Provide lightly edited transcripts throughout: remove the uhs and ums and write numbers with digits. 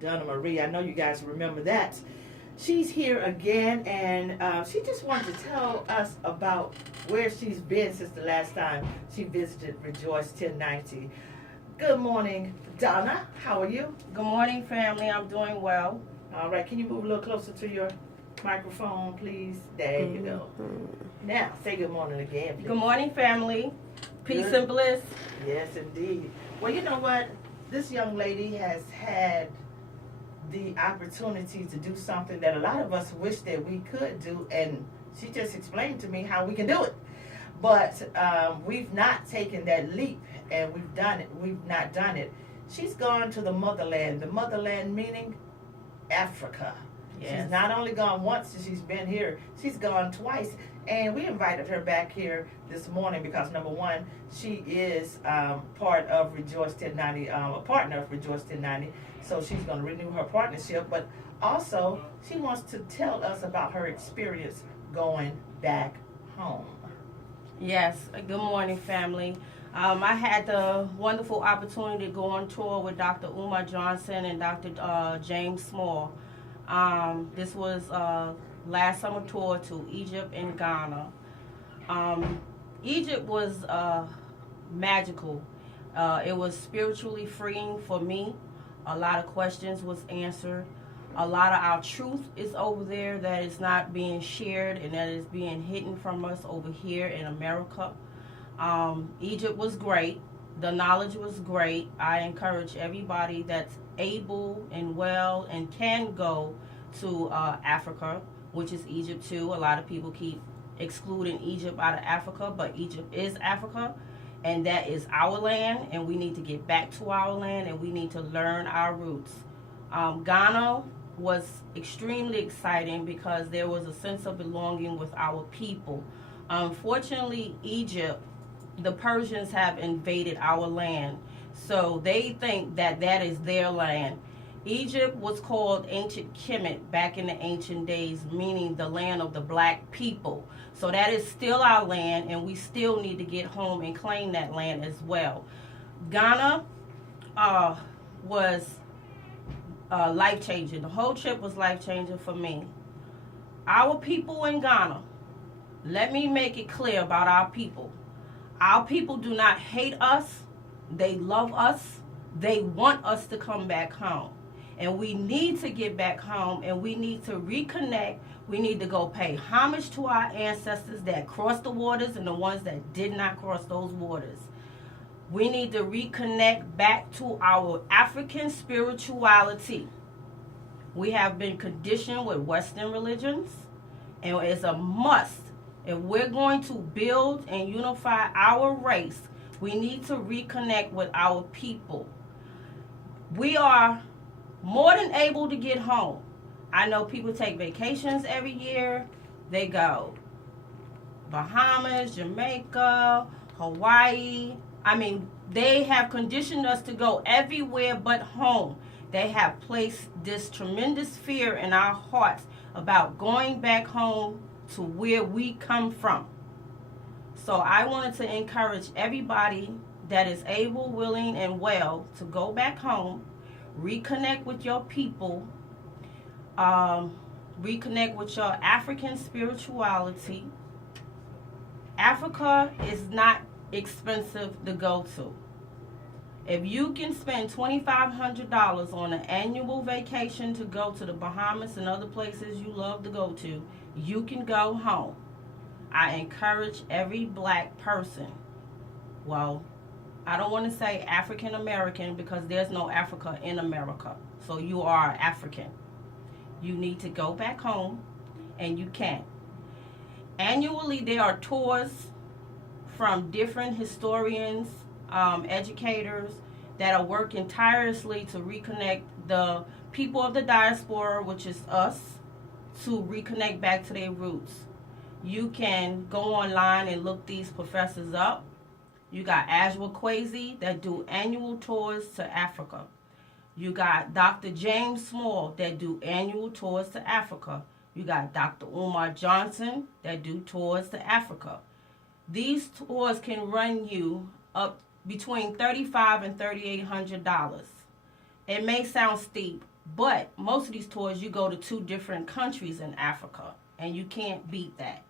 Donna Marie. I know you guys remember that. She's here again, and she just wanted to tell us about where she's been since the last time she visited Rejoice 1090. Good morning, Donna. How are you? Good morning, family. I'm doing well. All right. Can you move a little closer to your microphone, please? There you go. Now, say good morning again, please. Good morning, family. Peace Good. and bliss. Yes, indeed. Well, you know what? This young lady has had the opportunity to do something that a lot of us wish that we could do, and she just explained to me how we can do it. But we've not taken that leap, and we've not done it. She's gone to the motherland. The motherland meaning Africa. Yes. She's not only gone once since she's been here, she's gone twice. And we invited her back here this morning because, number one, she is part of Rejoice 1090, a partner of Rejoice 1090. So she's going to renew her partnership. But also, she wants to tell us about her experience going back home. Yes. Good morning, family. I had the wonderful opportunity to go on tour with Dr. Umar Johnson and Dr. James Small. This was last summer tour to Egypt and Ghana. Egypt was magical. It was spiritually freeing for me. A lot of questions was answered. A lot of our truth is over there that is not being shared and that is being hidden from us over here in America. Egypt was great. The knowledge was great. I encourage everybody that's able and well and can go to Africa, which is Egypt too. A lot of people keep excluding Egypt out of Africa, but Egypt is Africa, and that is our land, and we need to get back to our land, and we need to learn our roots. Ghana was extremely exciting because there was a sense of belonging with our people. Unfortunately, Egypt, the Persians have invaded our land, so they think that that is their land. Egypt was called Ancient Kemet back in the ancient days, meaning the land of the black people. So that is still our land, and we still need to get home and claim that land as well. Ghana was life-changing. The whole trip was life-changing for me. Our people in Ghana, let me make it clear about our people. Our people do not hate us. They love us. They want us to come back home. And we need to get back home, and we need to reconnect. We need to go pay homage to our ancestors that crossed the waters and the ones that did not cross those waters. We need to reconnect back to our African spirituality. We have been conditioned with Western religions, and it's a must. If we're going to build and unify our race, we need to reconnect with our people. We are more than able to get home. I know people take vacations every year. They go Bahamas, Jamaica, Hawaii. I mean, they have conditioned us to go everywhere but home. They have placed this tremendous fear in our hearts about going back home to where we come from. So I wanted to encourage everybody that is able, willing, and well to go back home, reconnect with your people, reconnect with your African spirituality. Africa is not expensive to go to. If you can spend $2,500 on an annual vacation to go to the Bahamas and other places you love to go to, you can go home. I encourage every black person, well, I don't want to say African American because there's no Africa in America. So you are African. You need to go back home, and you can. Annually, there are tours from different historians, educators that are working tirelessly to reconnect the people of the diaspora, which is us, to reconnect back to their roots. You can go online and look these professors up. You got Ajwa Kwesi that do annual tours to Africa. You got Dr. James Small that do annual tours to Africa. You got Dr. Umar Johnson that do tours to Africa. These tours can run you up between $3,500 and $3,800. It may sound steep, But most of these tours, you go to 2 different countries in Africa, and you can't beat that.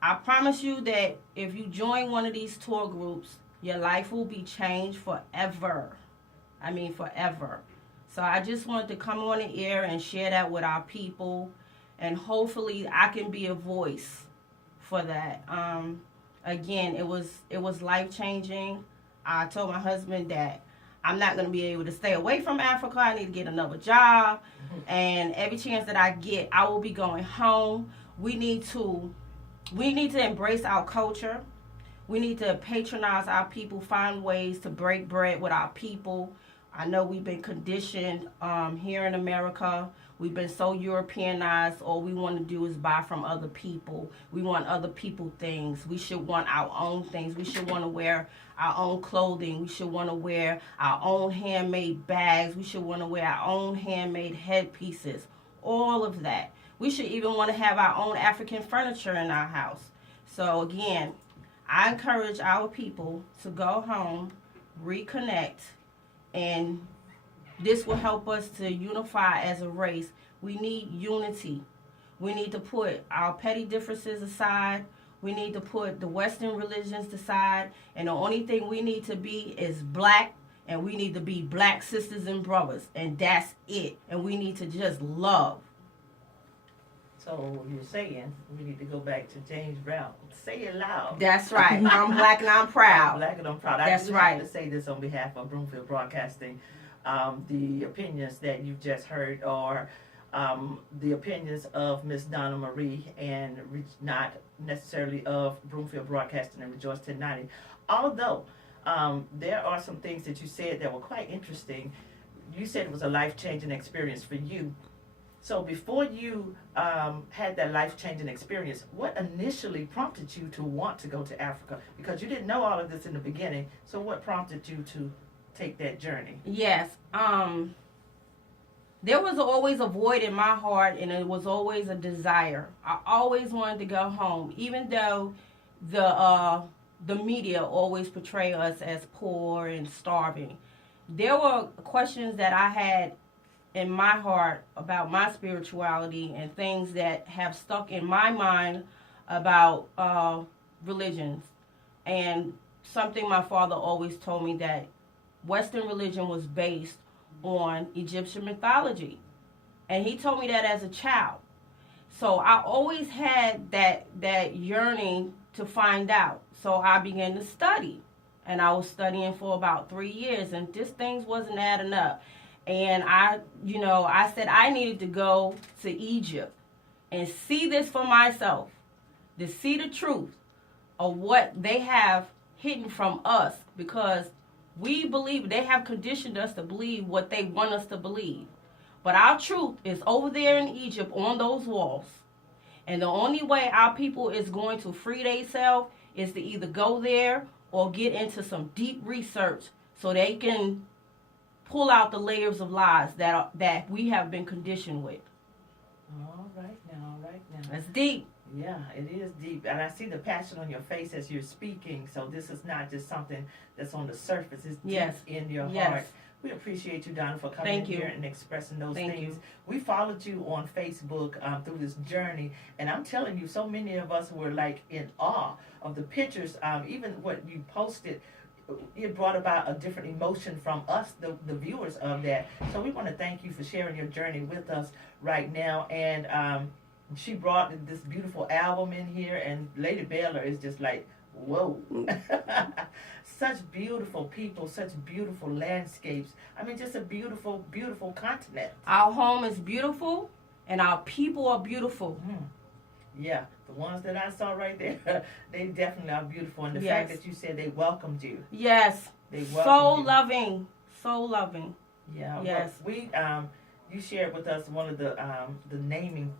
I promise you that if you join one of these tour groups, your life will be changed forever. I mean, forever. So I just wanted to come on the air and share that with our people, and hopefully I can be a voice for that. Again, it was life changing. I told my husband that I'm not going to be able to stay away from Africa. I need to get another job, and every chance that I get, I will be going home. We need to embrace our culture. We need to patronize our people, find ways to break bread with our people. I know we've been conditioned here in America. We've been so Europeanized. All we want to do is buy from other people. We want other people things. We should want our own things. We should want to wear our own clothing. We should want to wear our own handmade bags. We should want to wear our own handmade headpieces. All of that. We should even want to have our own African furniture in our house. So again, I encourage our people to go home, reconnect, and this will help us to unify as a race. We need unity. We need to put our petty differences aside. We need to put the Western religions aside. And the only thing we need to be is black. And we need to be black sisters and brothers. And that's it. And we need to just love. So you're saying we need to go back to James Brown. Say it loud. That's right. I'm black and I'm proud. I'm black and I'm proud. That's I do right. have to say this on behalf of Broomfield Broadcasting. The opinions that you've just heard are the opinions of Miss Donna Marie and not necessarily of Broomfield Broadcasting and Rejoice 1090. Although there are some things that you said that were quite interesting. You said it was a life-changing experience for you. So before you had that life-changing experience, what initially prompted you to want to go to Africa? Because you didn't know all of this in the beginning. So what prompted you to take that journey? Yes. There was always a void in my heart, and it was always a desire. I always wanted to go home, even though the media always portray us as poor and starving. There were questions that I had in my heart about my spirituality and things that have stuck in my mind about religions. And something my father always told me, that Western religion was based on Egyptian mythology. And he told me that as a child. So I always had that yearning to find out. So I began to study. And I was studying for about 3 years, and just things wasn't adding up. And I said I needed to go to Egypt and see this for myself, to see the truth of what they have hidden from us, because we believe, they have conditioned us to believe what they want us to believe. But our truth is over there in Egypt on those walls. And the only way our people is going to free themselves is to either go there or get into some deep research so they can pull out the layers of lies that we have been conditioned with. All right now. That's deep. Yeah, it is deep. And I see the passion on your face as you're speaking. So this is not just something that's on the surface. It's deep in your heart. We appreciate you, Donna, for coming in here and expressing those things. We followed you on Facebook through this journey. And I'm telling you, so many of us were like in awe of the pictures. Even what you posted, it brought about a different emotion from us, the viewers of that. So we want to thank you for sharing your journey with us right now. And she brought this beautiful album in here, and Lady Baylor is just like, whoa. Such beautiful people, such beautiful landscapes. I mean, just a beautiful, beautiful continent. Our home is beautiful, and our people are beautiful. Yeah, the ones that I saw right there, they definitely are beautiful. And the fact that you said they welcomed you. Yes. They welcomed so you. Loving. So loving. Yeah. Yes. Well, you shared with us one of the naming,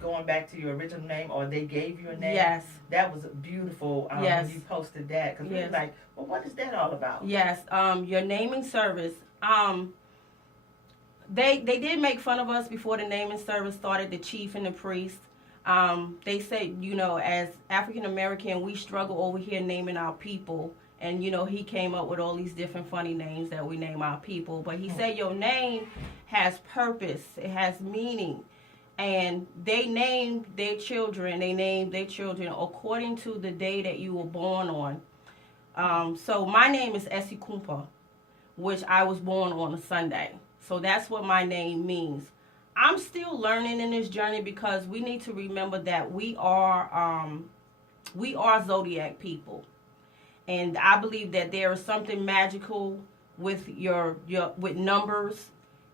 going back to your original name, or they gave you a name. Yes. That was beautiful when you posted that. Because we were like, well, what is that all about? Yes. Your naming service. They did make fun of us before the naming service started, the chief and the priest. They said, as African American, we struggle over here naming our people. And, he came up with all these different funny names that we name our people. But he said your name has purpose. It has meaning. And they named their children according to the day that you were born on. So my name is Essie Kumpa, which I was born on a Sunday. So that's what my name means. I'm still learning in this journey because we need to remember that we are zodiac people. And I believe that there is something magical with your with numbers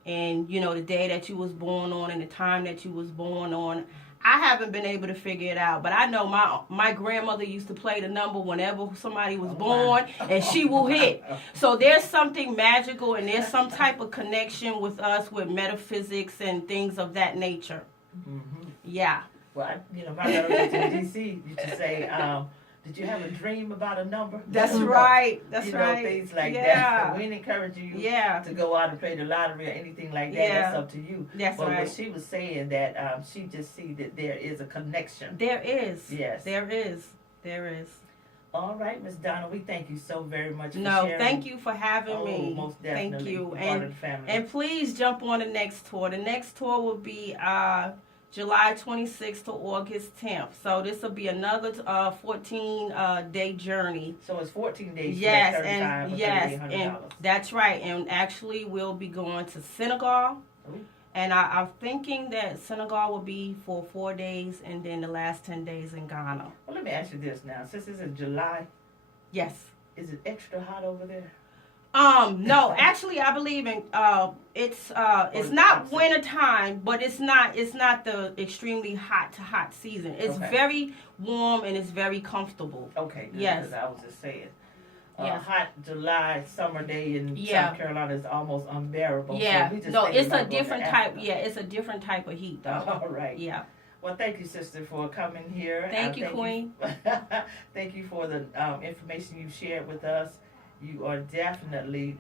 and, the day that you was born on and the time that you was born on. I haven't been able to figure it out, but I know my grandmother used to play the number whenever somebody was born, and she will hit. So there's something magical, and there's some type of connection with us with metaphysics and things of that nature. Mm-hmm. Yeah. Well, my relatives in D.C. used to say, did you have a dream about a number? That's right. That's right. Things like that. We didn't encourage you to go out and play the lottery or anything like that. Yeah. That's up to you. That's but right. what she was saying that she just see that there is a connection. There is. Yes. There is. There is. All right, Miss Donna, we thank you so very much for No, sharing. thank you for having me. Most definitely. Thank you. Part of the family. And please jump on the next tour. The next tour will be July 26th to August 10th. So this will be another 14-day journey. So it's 14 days. Yes, for that and that's right. And actually, we'll be going to Senegal. Ooh. And I'm thinking that Senegal will be for 4 days, and then the last 10 days in Ghana. Well, let me ask you this now. Since it's in July, yes, is it extra hot over there? No, actually, I believe in it's not winter time, but it's not the extremely hot season. It's very warm and it's very comfortable. Okay. Yes. I was just saying. Yes. Hot July summer day in South Carolina is almost unbearable. Yeah. So it's a different type. Yeah, it's a different type of heat, though. All right. Yeah. Well, thank you, sister, for coming here. Thank you, Queen. Thank you for the information you shared with us. You are definitely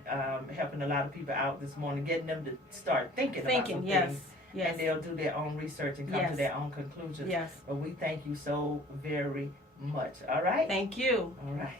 helping a lot of people out this morning, getting them to start thinking about some things. Yes. And they'll do their own research and come to their own conclusions. Yes. But we thank you so very much. All right? Thank you. All right.